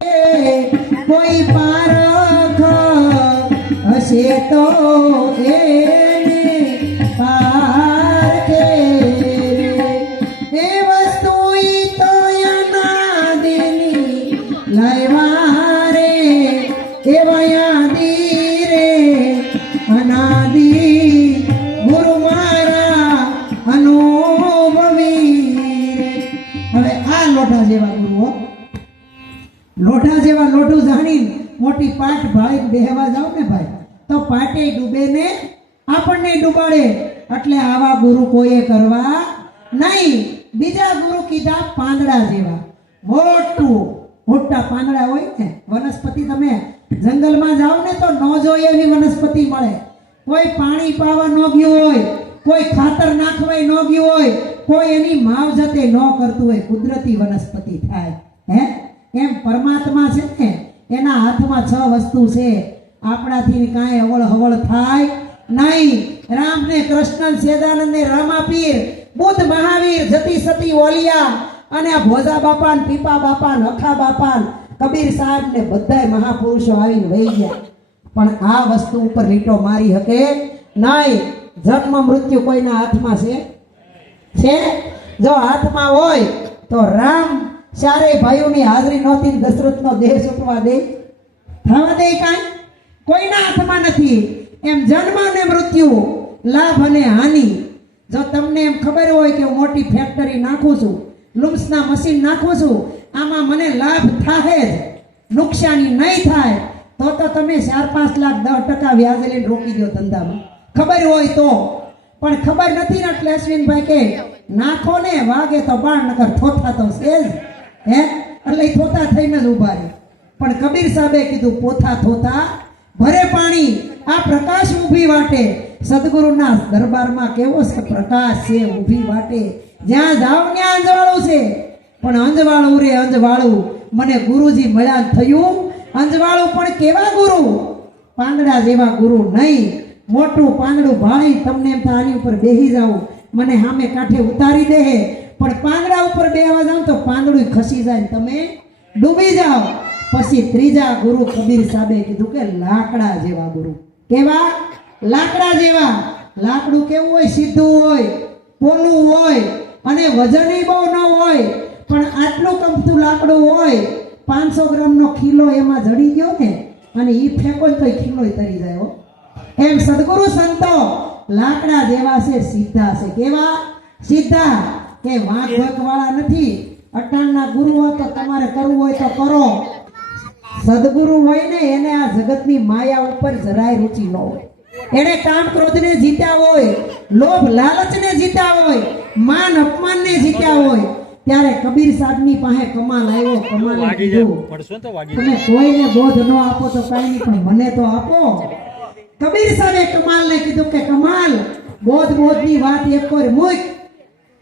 કોઈ પારખ હશે તો એને પારખે એ વસ્તુ ઈ તો અનાદિની લાવ્યા રે એવા યાદી રે અનાદિ ગુરુ મારા અનુભવી રે. હવે આ લોઢા જેવા ગુરુઓ, લોઢા જેવા લોઢું જાણી મોટી પાટ ભાઈ બેહવા જાવ ને ભાઈ તો પાટે ડૂબે ને આપણને ડૂબાડે. એટલે આવા ગુરુ કોઈએ કરવા નહીં. બીજા ગુરુ કીધા પાંદડા જેવા, મોટા પાંદડા હોય ને વનસ્પતિ, તમે જંગલમાં જાઓ ને તો ન જોઈએ એવી વનસ્પતિ મળે. કોઈ પાણી પાવા ન ગયું હોય, કોઈ ખાતર નાખવાય ન ગયું હોય, કોઈ એની માવજતે ન કરતું હોય, કુદરતી વનસ્પતિ થાય. હે એમ પરમાત્મા છે ને એના હાથમાં 6 વસ્તુ છે. આપણાથી કાંઈ અવળ હવળ થાય નહીં. રામ ને કૃષ્ણ, સેદાનંદ ને રામાપીર, બુદ્ધ મહાવીર, જતી સતી ઓલિયા અને આ ભોજા બાપા ને પીપા બાપા ને અખા બાપા ને કબીર સાહેબ ને બધાય મહાપુરુષો આવીને વહી ગયા. પણ આ વસ્તુ ઉપર લીટો મારી શકે નહીં. જન્મ મૃત્યુ કોઈના હાથમાં છે? જો હાથમાં હોય તો રામ ચારેય ભાઈઓની હાજરી નહોતી, દશરથનો દેહ છૂટવા દે? થવા દે? કાંઈ કોઈના હાથમાં નથી. એમ જન્મ અને મૃત્યુ, લાભ અને હાનિ. જો તમને એમ ખબર હોય કે હું મોટી ફેક્ટરી નાખું છું, લુમ્સના મશીન નાખું છું, આમાં મને લાભ થાય જ, નુકસાની નહીં થાય, તો તમે 4-5 લાખ 10% વ્યાજ લઈને રોકી દો ધંધામાં, ખબર હોય તો. પણ ખબર નથી ને એટલે અશ્વિનભાઈ કે નાખો ને વાગે તો બાણ, નકર થોથા તો છે જ. હે એટલે થોતા થઈને જ ઉભા રહે. પણ કબીર સાહેબે કીધું પોથા થોતા ભરે પાણી. આ પ્રકાશ ઊભી વાટે. સદગુરુના દરબારમાં કેવો છે પ્રકાશ છે ઊભી વાટે. જ્યાં જાવ ત્યાં અંજવાળું છે. પણ અંજવાળું રે અંજવાળું, મને ગુરુજી મળ્યા થયું અંજવાળું. પણ કેવા ગુરુ? પાંદડા જેવા ગુરુ નહીં. મોટું પાંદડું ભાઈ તમને એમ થાય આની ઉપર બેસી જાવ, મને સામે કાંઠે ઉતારી દે. પણ પાંદડા ઉપર બેસવા જાવ તો પાંદડું ખસી જાય ને તમે ડૂબી જાઓ. પછી ત્રીજા ગુરુ કબીર સાહેબે કીધું કે લાકડા જેવા ગુરુ. કેવા? લાકડા જેવા. લાકડું કેવું હોય? સીધું હોય, પોલું હોય અને વજનય બહુ ન હોય. પણ આટલું કમતું લાકડું હોય, 500 ગ્રામનો ખીલો એમાં જડી ગયો ને અને ઈ ફેંકો તો ખીલો તરી જાય. એમ સદગુરુ સંતો લાકડા જેવા છે, સીધા છે. કેવા? સીધા. કે વાંક વાળા નથી. અટાણના ગુરુ હોય તો તમારે કરવું હોય તો કરો. સદગુરુ હોય ને એને આ જગતની માયા ઉપર જરાય રુચિ ન હોય. એને કામ ક્રોધને જીત્યા હોય, લોભ લાલચને જીત્યા હોય, માન અપમાનને જીત્યા હોય. ત્યારે કબીર સાહેબની પાસે કમાલ આવ્યો. કમાલ કીધું તમે કોઈને બોધ ન આપો તો કાંઈ નહીં, પણ મને તો આપો. કબીર સાહેબે કમાલને કીધું કે કમાલ, બોધની વાત એક વાર મૂક.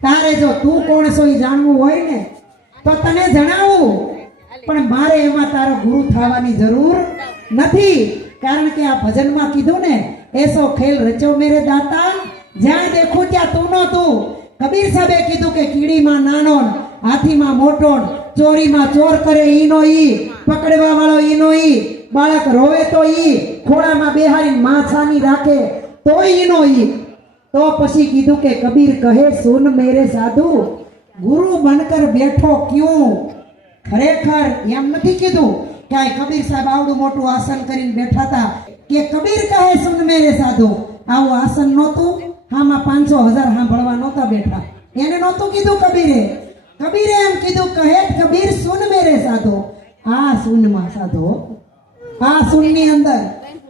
તારે જો તું કોણ છો એ જાણવું હોય ને તો તને જણાવું, પણ મારે એમાં તારો ગુરુ થવાની જરૂર નથી. કારણ કે આ ભજનમાં કીધું ને, એસો ખેલ રચો મેરે દાતા, જ્યાં દેખું ત્યાં તું નો તું. કબીર સાહેબે કીધું કે કીડીમાં નાનો, હાથીમાં મોટો, ચોરીમાં ચોર કરે ઈનો ઈ, પકડવા વાળો ઈનો ઈ, બાળક રોવે તો ઈ, ખોળામાં બેહારી માછાની રાખે તો ઈનો ઈ. તો પછી કીધું કે કબીર કહે સુન મેરે સાધુ, ગુરુ બનકર બેઠો ક્યું? ખરેખર એમ નથી કીધું કે આ કબીર સાહેબ આવડું મોટું આસન કરીને બેઠા હતા. કે કબીર કહે સુન મેરે સાધુ, આવું આસન નહોતું, આમાં 500,000 સાંભળવા નહોતા બેઠા. એને નહોતું કીધું કબીરે. કબીરે એમ કીધું કહે કબીર સુન મેરે સાધુ. આ સુનમાં સાધુ, આ સુનની અંદર.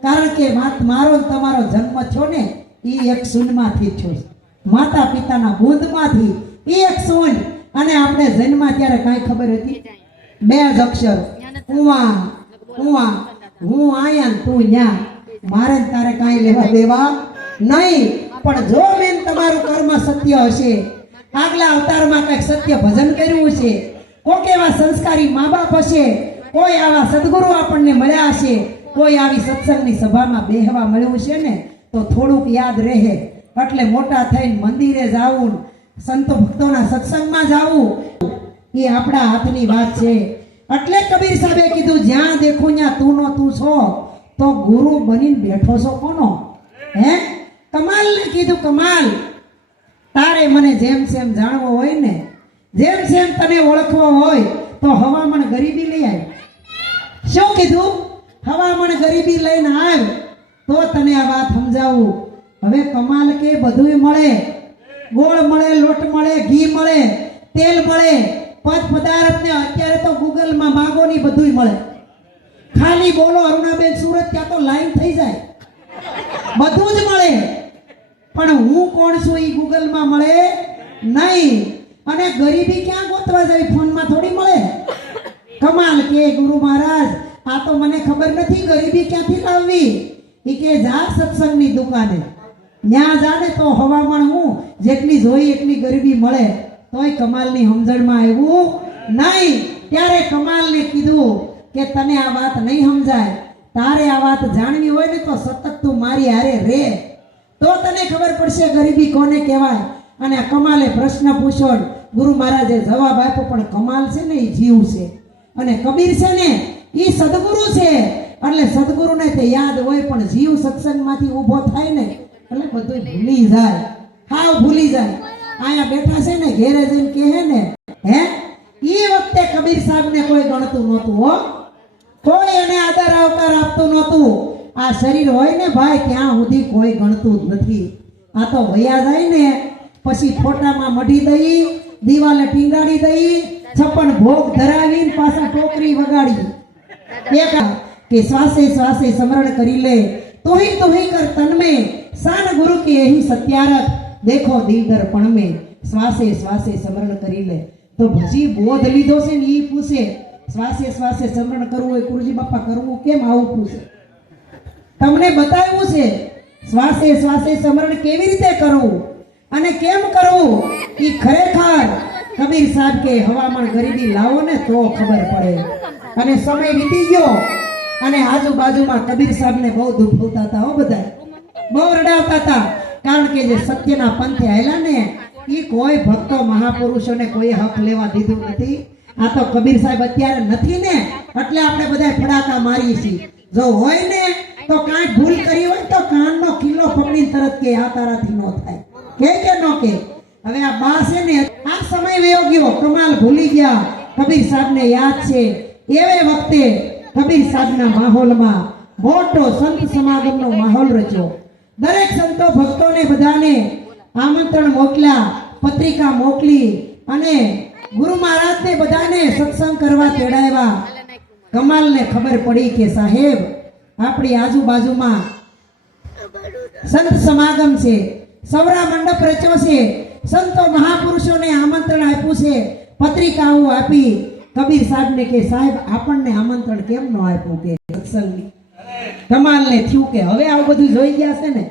કારણ કે મારો તમારો જન્મ થયો ને એ એક શૂન્યમાંથી થયો, માતા પિતાના બુંદમાંથી. એ એક શૂન્ય. અને આપણે જન્મમાં ત્યારે કાંઈ ખબર હતી? 2 જ અક્ષર, ઉવા ઉવા, હું આયા ને તું ન્યા. મારે તારે કાંઈ લેવા દેવા નહીં. પણ જો બેન તમારું કર્મ સત્ય હશે, આગલા અવતારમાં કંઈક સત્ય ભજન કર્યું છે, કોઈક એવા સંસ્કારી મા બાપ હશે, કોઈ આવા સદગુરુ આપણને મળ્યા હશે, કોઈ આવી સત્સંગની સભામાં બેહવા મળ્યું છે ને તો થોડુંક યાદ રહે. એટલે મોટા થઈને મંદિરે જાવું, સંતો ભક્તોના સત્સંગમાં જાવું એ આપણા હાથની વાત છે. એટલે કબીર સાહેબે કીધું ફૂન્યા તું નો તું છો તો ગુરુ બનીને બેઠો છો કોનો? હે કમાલને કીધું કમાલ, તારે મને જેમ સેમ જાણવો હોય ને, જેમ સેમ તને ઓળખવો હોય તો હવામણ ગરીબી લઈ આવ. શું કીધું? હવામણ ગરીબી લઈને આવ તો તને આ વાત સમજાવું. હવે કમાલ કે બધુંય મળે, ગોળ મળે, લોટ મળે, ઘી મળે, તેલ મળે, પદ પદાર્થ ને અત્યારે તો ગૂગલમાં માગો ની બધુંય મળે. ખાલી બોલો અરુણાબેન સુરત, ત્યાં તો લાઈન થઈ જાય, બધું જ મળે. પણ હું કોણ છું એ ગૂગલમાં મળે નહીં. અને ગરીબી ક્યાં ગોતવા જાય? ફોનમાં થોડી મળે. કમાલ કે ગુરુ મહારાજ આ તો મને ખબર નથી ગરીબી ક્યાંથી લાવવી. એ કે જા સત્સંગની દુકાને, ત્યાં જાને તો હવામણ હું જેટલી જોઈ એટલી ગરીબી મળે. તોય કમાલની સમજણમાં આવ્યું નહીં. ત્યારે કમાલને કીધું કે તને આ વાત નહીં સમજાય, તારે આ વાત જાણવી હોય ને તો સતત તું મારી હારે રે તો તને ખબર પડશે ગરીબી કોને કહેવાય. અને કમાલે પ્રશ્ન પૂછ્યો, ગુરુ મહારાજે જવાબ આપ્યો, પણ કમાલ છે ને એ જીવ છે અને કબીર છે ને એ સદગુરુ છે. એટલે સદગુરુને તે યાદ હોય પણ જીવ સત્સંગમાંથી ઊભો થાય ને એટલે બધું ભૂલી જાય, હાવ ભૂલી જાય. અહીંયા બેઠા છે ને ઘેરે જઈને કહે ને હે એ વખતે કબીર સાહેબને કોઈ ગણતું નહોતું હો, કોઈ એને આદર આવકાર આપતું નહોતું. આ શરીર હોય ને ભાઈ ત્યાં સુધી કોઈ ગણતું જ નથી. આ તો વયા જાય ને પછી ફોટામાં મઢી દઈ, દિવાલે ટીંગાડી દઈ, 56 ભોગ ધરાવીને પાછા ટોકરી વગાડી એક કે શ્વાસે શ્વાસે સ્મરણ કરી લે, તુહી તુહી કર તન में શાન ગુરુ की यही सत्यारथ देखो दिलदर्पण में શ્વાસે શ્વાસે સ્મરણ કરી લે. તો ભજી બોધ લીધો છે ને ઈ પૂછે શ્વાસે શ્વાસે સ્મરણ કરવું હોય ગુરુજી બાપા કરવું કેમ? આવું પૂછે. તમને બતાવ્યું છે શ્વાસે શ્વાસે સ્મરણ કેવી રીતે કરવું અને કેમ કરવું. ઈ ખરેખર કબીર સાહેબ કે હવામણ ગરીબી લાવો ને તો ખબર પડે. અને સમય વીતી ગયો અને આજુબાજુમાં કબીર સાહેબને બહુ દુખવતા હતા હો, બધા બહુ રડાવતા હતા. કારણ કે જે સત્યના પંથે આયલા ને એ કોઈ ભક્તો મહાપુરુષોને કોઈ હક લેવા દીધું નથી. આ તો કબીર સાહેબ અત્યારે નથી ને એટલે આપણે બધા ફડાકા મારીએ છીએ. જો હોય ને તો કાંઈ ભૂલ કરી હોય તો કાનનો કિલ્લો પકડીને તરત કે આ તારાથી ન થાય, કે ન કે. હવે આ બા છે ને આ સમય વયો ગયો, કમાલ ભૂલી ગયા. કબીર સાહેબને યાદ છે એવે વખતે કબીર સાહેબના માહોલમાં મોટો સંત સમાગમનો માહોલ રચ્યો. દરેક સંતો ભક્તોને બધાને આમંત્રણ મોકલ્યા, પત્રિકા મોકલી અને ગુરુ મહારાજને બધાને સત્સંગ કરવા તેડાવ્યા. કમાલને ખબર પડી કે સાહેબ આપણી આજુબાજુમાં સંત સમાગમ છે, સૌરા મંડપ રચ્યો છે, સંતો મહાપુરુષોને આમંત્રણ આપ્યું છે, પત્રિકાઓ આપી. કબીર સાહેબને કે સાહેબ આપણને આમંત્રણ કેમ ન આપ્યું કે સત્સંગની. કમાલને થયું કે હવે આવું બધું જોઈ ગયા છે ને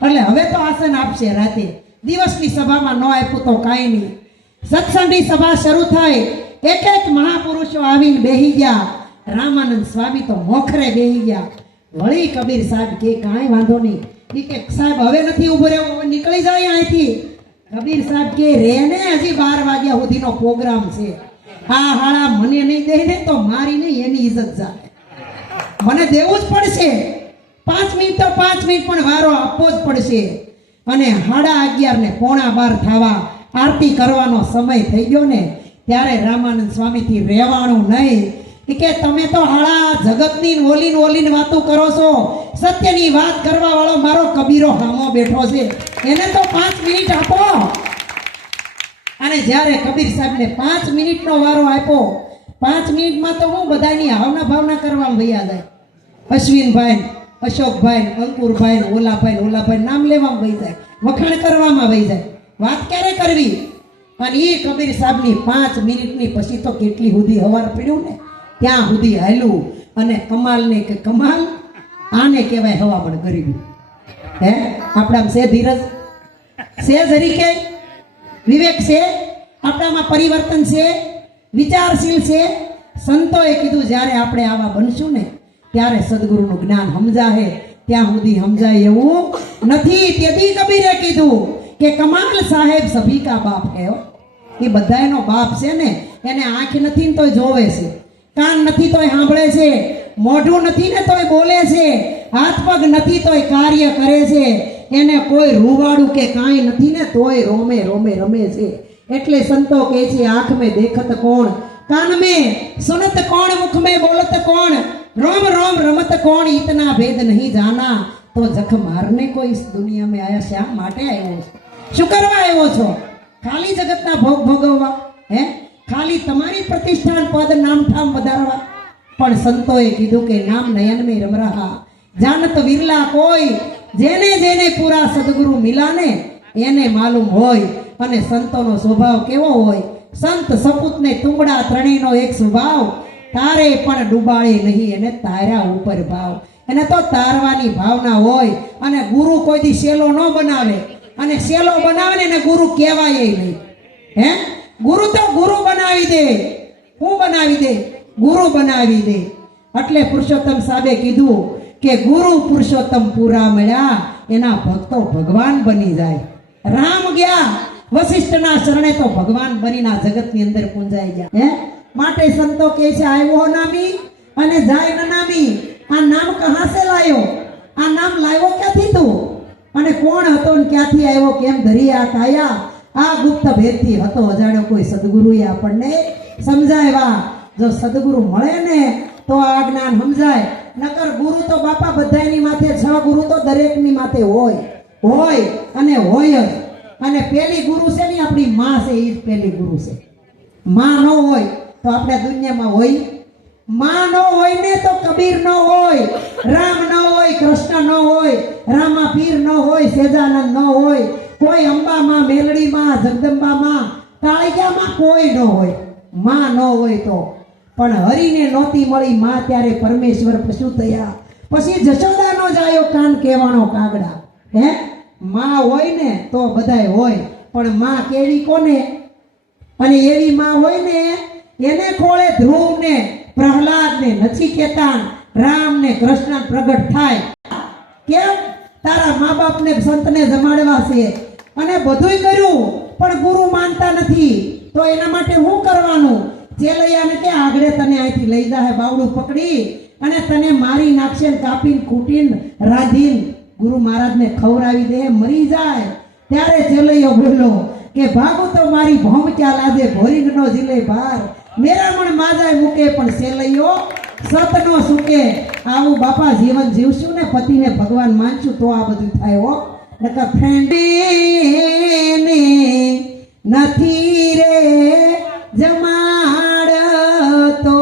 એટલે હવે તો આસન આપશે. રાતે દિવસની સભામાં ન આપ્યું તો કાંઈ નહીં. સત્સંગની સભા શરૂ થઈ, એક એક મહાપુરુષો આવીને બેહી ગયા. રામાનંદ સ્વામી તો મોખરે બેહી ગયા. વળી કબીર સાહેબ કે કાંઈ વાંધો નહીં, કે સાહેબ હવે નથી ઊભો રહેવો, નીકળી જાય અહીંથી. કબીર સાહેબ કે રે ને હજી 12 વાગ્યા સુધીનો પ્રોગ્રામ છે. હા હાળા મને નહીં દે ને તો મારી નહીં એની ઇજ્જત જાય, મને દેવું જ પડશે. 5 મિનિટ તો 5 મિનિટ પણ વારો આપવો જ પડશે. અને 11:30 ને 11:15 થવા આરતી કરવાનો સમય થઈ ગયો ને ત્યારે રામાનંદ સ્વામીથી રહેવાનું નહીં. કે તમે તો હાળા જગતની ઓલીને વાતો કરો છો, સત્યની વાત કરવા વાળો મારો કબીરો હામો બેઠો છે, એને તો 5 મિનિટ આપો. અને જ્યારે કબીર સાહેબને 5 મિનિટનો વારો આપ્યો, 5 મિનિટમાં તો હું બધાની હાવના ભાવના કરવામાં વૈયા જાય. અશ્વિનભાઈ, અશોકભાઈ, અંકુરભાઈ, ઓલાભાઈ નામ લેવામાં વહી જાય, વખાણ કરવામાં વહી જાય. વાત ક્યારે કરવી? અને એ કબીર સાહેબની 5 મિનિટની પછી તો કેટલી સુધી હવાર પડ્યું ને ત્યાં સુધી હાલ્યું. અને કમાલને કે કમાલ આને કહેવાય હવામણ ગરીબી. હે આપણામાં છે ધીરજ, છે જરીકે વિવેક છે, આપણામાં પરિવર્તન છે, વિચારશીલ છે. સંતોએ કીધું જ્યારે આપણે આવા બનશું ને ત્યારે સદગુરુનું જ્ઞાન સમજાય, ત્યાં સુધી સમજાય એવું નથી. તેથી કબીરે કીધું કે કમાલ સાહેબ સભી કા બાપ કહેવો. એ બધાયનો બાપ છે ને, એને આંખ નથી તો જોવે છે, કાન નથી તોય સાંભળે છે, મોઢું નથી ને તોય બોલે છે, હાથ પગ નથી તોય કાર્ય કરે છે, એને કોઈ રૂવાડું કે કાંઈ નથી ને તોય રોમે રોમે રમે છે. એટલે સંતો કહે છે આંખ में देखत कौन, कान में सुनत कौन, मुख में बोलत कौन, रोम रोम रमत कौन, इतना भेद नहीं जाना तो जख मारने को इस दुनिया में आया. શા માટે આવ્યો છો? શું કરવા આવ્યો છો? ખાલી જગતના ભોગ ભોગવવા? હે ખાલી તમારી પ્રતિષ્ઠાન પદ નામઠામ વધારવા? પણ સંતોએ કીધું કે નામ નયન में रम रहा, जानत विरला कोई, જેને જેને પૂરા સદગુરુ મિલાને એને માલુમ હોય. અને સંતોનો સ્વભાવ કેવો હોય? સંત સપૂત ને તુંબડા ત્રણેયનો એક સ્વભાવ, તારે પણ ડૂબાળે નહીં એને તારા ઉપર ભાવ. એને તો તારવાની ભાવના હોય. અને ગુરુ કોઈ દી શેલો ન બનાવે, અને શેલો બનાવે ને એને ગુરુ કહેવાય નહીં. હે ગુરુ તો ગુરુ બનાવી દે. હું બનાવી દે? ગુરુ બનાવી દે. એટલે પુરુષોત્તમ સાહેબે કીધું કે ગુરુ પુરુષોત્તમ પૂરા મળ્યા એના ભક્તો ભગવાન બની જાય. રામ ગયા વશિષ્ઠના શરણે તો ભગવાન બનીના જગતની અંદર પૂંજાઈ ગયા. હે માટે સંતો કહે છે આવ્યો નામી અને જાય ન નામી. આ નામ કહા સે લાયો? આ નામ લાવ્યો ક્યાંથી તું? અને કોણ હતો ને ક્યાંથી આવ્યો? કેમ ધરી આ કાયા? આ ગુપ્ત ભેદથી હતો અજાણ્યો કોઈ સદગુરુએ આપણને સમજાવ્યા. જો સદગુરુ મળે ને તો આ જ્ઞાન સમજાય. નકર ગુરુ તો બાપા બધાની માથે, 6 ગુરુ તો દરેકની માથે હોય અને હોય જ. અને પેલી ગુરુ છે ને આપણી માં છે, એ જ પેલી ગુરુ છે. માં ન હોય તો આપણે દુનિયામાં હોય? માં ન હોય ને તો કબીર ન હોય, રામ ન હોય, કૃષ્ણ ન હોય, રામા પીર ન હોય, સેજાનંદ ન હોય, કોઈ અંબામાં, મેલડીમાં, જગદંબામાં, કાળિયામાં કોઈ ન હોય. માં ન હોય તો. પણ હરિને નહોતી મળી માં ત્યારે પરમેશ્વર પશુ થયા. પછી જશોદાનો જાયો કાન કહેવાનો કાગડા. હે માં હોય ને તો બધાય હોય. પણ માં કેવી કોને? અને એવી માં હોય ને એને ખોળે ધ્રુવ ને પ્રહલાદ ને નચિકેતા, રામ ને કૃષ્ણ પ્રગટ થાય. કેમ? તારા મા બાપ ને સંત ને જમાડવા છે અને બધુંય કર્યું પણ ગુરુ માનતા નથી. તો એના માટે શું કરવાનું? ચેલૈયાને કે આગળ તને અહીંથી લઈ જાય બાવડું પકડી અને તને મારી નાખશે, કાપીને ખૂટીને રાંધીને ગુરુ મહારાજને ખવડાવી દે, મરી જાય. ત્યારે ચેલૈયો બોલો કે ભાગું તો મારી ભોમ ક્યાં લાદે, ભોરીંગનો જીલે ભાર, મેરામણ માજાય મૂકે પણ ચેલૈયો સતનો સુકે. આવું બાપા જીવન જીવશું ને પતિને ભગવાન માનશું તો આ બધું થાય. હો નકર ફ્રેન્ડ ને નથી રે જમાડતો,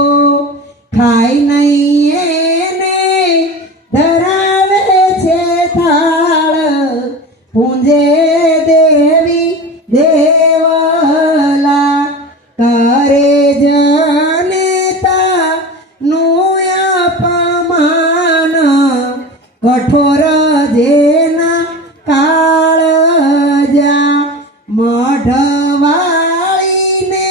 ખાઈ નહીં એને ધરાવે છે થાળ, પૂંજે દેવી દેવલા, કરે જનેતા નું અપમાન, કઠોર જેના કાળજા, મઢવાળીને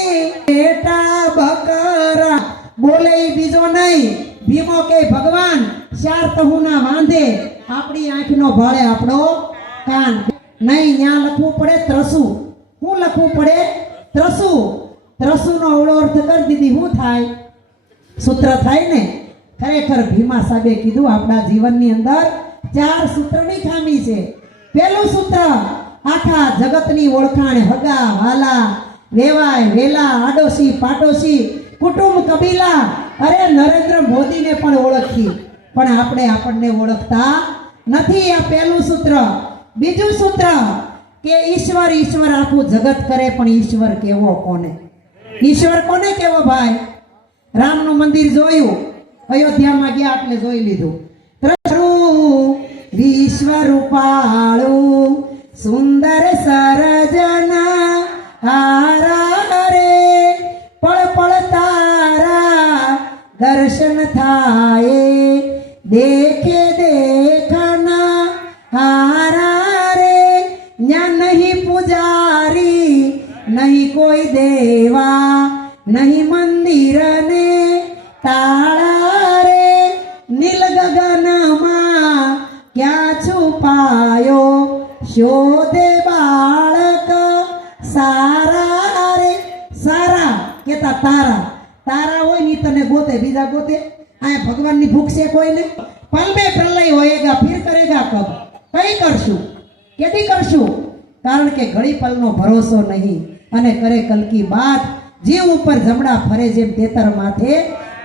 બેટા બકરા બોલે બીજો નહીં. ભીમો કે ભગવાન ચાર તહુના વાંધે, આપણી આંખનો ભાળે આપણો કાન નહીં. ત્યાં લખવું પડે ત્રસુ. શું લખવું પડે? ત્રસુ. ત્રસુનો અવળો અર્થ કરી દીધી. શું થાય? સૂત્ર થાય ને. ખરેખર ભીમા સાહેબે કીધું આપણા જીવનની અંદર 4 સૂત્રની ખામી છે. પહેલું સૂત્ર આખા જગતની ઓળખાણ, હગા વાલા, વેવાય વેલા, આડોશી પાડોશી, કુટુંબ કબીલા, અરે નરેન્દ્ર મોદીને પણ ઓળખી પણ આપણે આપણને ઓળખતા નથી. આ પહેલું સૂત્ર. બીજું સૂત્ર કે ઈશ્વર ઈશ્વર આખું જગત કરે પણ ઈશ્વર કેવો કોને? ઈશ્વર કોને કેવો ભાઈ? રામનું મંદિર જોયું, અયોધ્યામાં ગયા એટલે જોઈ લીધું. વિશ્વ રૂપાળું સુંદર સરજના હારા રે, પળ પળ તારા દર્શન થાય, દેખે દેખના હારા રે, ન્યા નહીં પૂજારી નહીં કોઈ દેવા, નહીં મંદિર ને તાળા રે, નીલ ગગનમાં ક્યાં છુપાયો, શોધે બાળક સારા રે. સારા કેતા તારા, તારા હોય ની તને ગોતે, બીજા ગોતે. આ ભગવાનની ભૂખ છે કોઈને? પલ में प्रलय होएगा फिर करेगा कब? કઈ કરશું? કેદી કરશું? કારણ કે ઘડી પલનો ભરોસો નહીં અને કરે કલકી બાત. જીવ ઉપર જમણા ફરે જેમ તેતર માથે.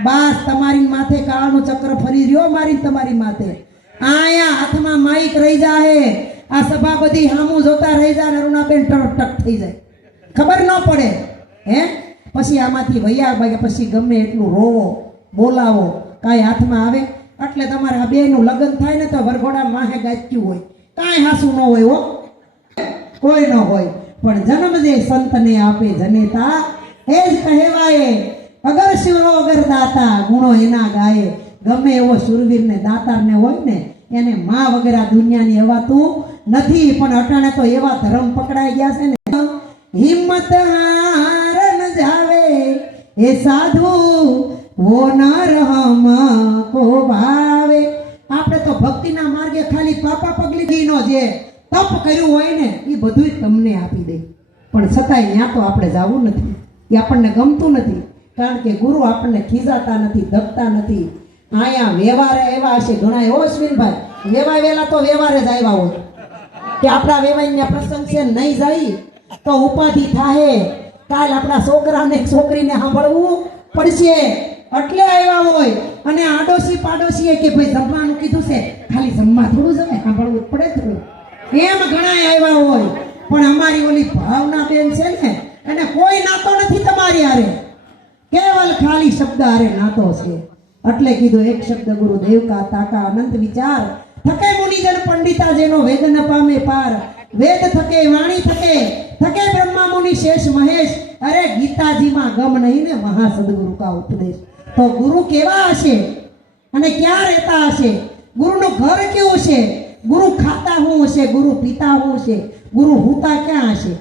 બાસ તમારી માથે કાળનું ચક્ર ફરી રહ્યો, મારી તમારી માથે. આયા હાથમાં માઈક રહી જાય, આ સભા બધી હામું જોતા રહી જાય, અરુણાબેન ટક થઈ જાય, ખબર ન પડે. હે પછી આમાંથી વૈયા પછી ગમે એટલું રોવો બોલાવો, કાંઈ હાથમાં આવે એટલે તમારે આ બેનું લગ્ન થાય ને તો વરઘોડા માહે ગાચ્યું હોય, કાંઈ હાસું ન હોય હો, કોઈ ન હોય. પણ જન્મ જે સંતને આપે જનેતા એ જ કહેવાય. અગર શિવરો અગર દાતા ગુણો એના ગાય. ગમે એવો શુરવીર ને દાતાર ને હોય ને એને માં વગર આ દુનિયાની હવાતું નથી. પણ અટાણે તો એવા ધર્મ પકડાઈ ગયા છે ને, હિંમત હાર ન જાવે એ સાધુ વો નર હમ કો ભાવે. આપણે તો ભક્તિના માર્ગે ખાલી પાપા પગલીનો જે તપ કર્યું હોય ને એ બધું તમને આપી દે, પણ છતાંય ત્યાં તો આપણે જવું નથી, એ આપણને ગમતું નથી. કારણ કે ગુરુ આપણને ખીજાતા નથી, દબતા નથી. અહીંયા વ્યવહારે એવા હશે ઘણા એવો અશ્વિનભાઈ, વેવાય વેલા તો વ્યવહારે જ આવ્યા હોય કે આપણા વેવાઈના પ્રસંગ છે નહીં જાય તો ઉપાધિ થાય, કાલ આપણા છોકરાને છોકરીને સાંભળવું પડશે એટલે આવ્યા હોય. અને આડોશી પાડોશીએ કે ભાઈ જમવાનું કીધું છે, ખાલી જમવા થોડું જમે, સાંભળવું પડે થોડું, એમ ઘણા આવ્યા હોય. પણ અમારી ઓલી ભાવના બેન છે ને એને કોઈ નાતો નથી તમારી હારે, કેવલ ખાલી શબ્દ હારે નાતો છે. એટલે કીધું એક શબ્દ ગુરુ દેવ કા તાકા અનંત વિચાર. થકે મુનિજન પંડિતા જેનો વેદ ન પામે પાર. વેદ થકે વાણી થકે બ્રહ્મા મુનિ શેષ મહેશ. અરે ગીતાજીમાં ગમ નહીં ને મહા સદગુરુ કા ઉપદેશ. તો ગુરુ કેવા હશે અને ક્યાં રહેતા હશે, ગુરુનું ઘર કેવું છે, ગુરુ ખાતા શું હશે, ગુરુ પીતા શું હશે, ગુરુ હુતા ક્યાં હશે.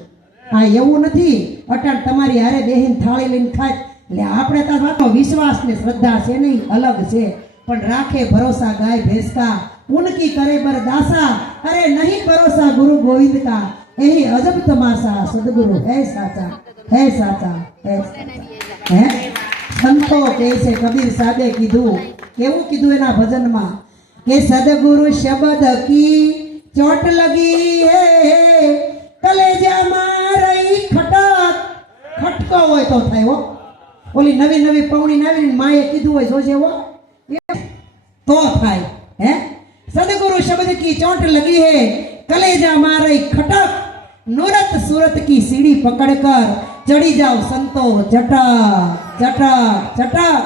આ એવું નથી અટાણ તમારી હારે બેહીન થાળી લઈને ખાય એટલે આપણે તો વાતો વિશ્વાસ ને શ્રદ્ધા છે નહીં, અલગ છે. પણ રાખે ભરોસા ગાય ભેંસ કા, ઉનકી કરે બરદાસા. અરે નહીં ભરોસા ગુરુ ગોવિંદ કા, એહી અજબ તમાશા. સદગુરુ હે સાચા, હે સાચા, હે સંતો કહે છે, કબીર સાહેબે કીધું, કેવું કીધું એના ભજનમાં કે સદગુરુ શબ્દ કી ચોટ લગી હે કલેજામાં રહી ખટક. ખટકો હોય તો થાય હો, ઓલી નવી નવી પૌણી નવી માએ કીધું હોય જોજે હો તો થાય. હે સદગુરુ શબ્દ કી ચોટ લગી હે કલેજામાં રહી ખટક. નુરત સુરત की सीढ़ी पकड़ कर चढ़ी जाओ संतो जटक जटक जटक.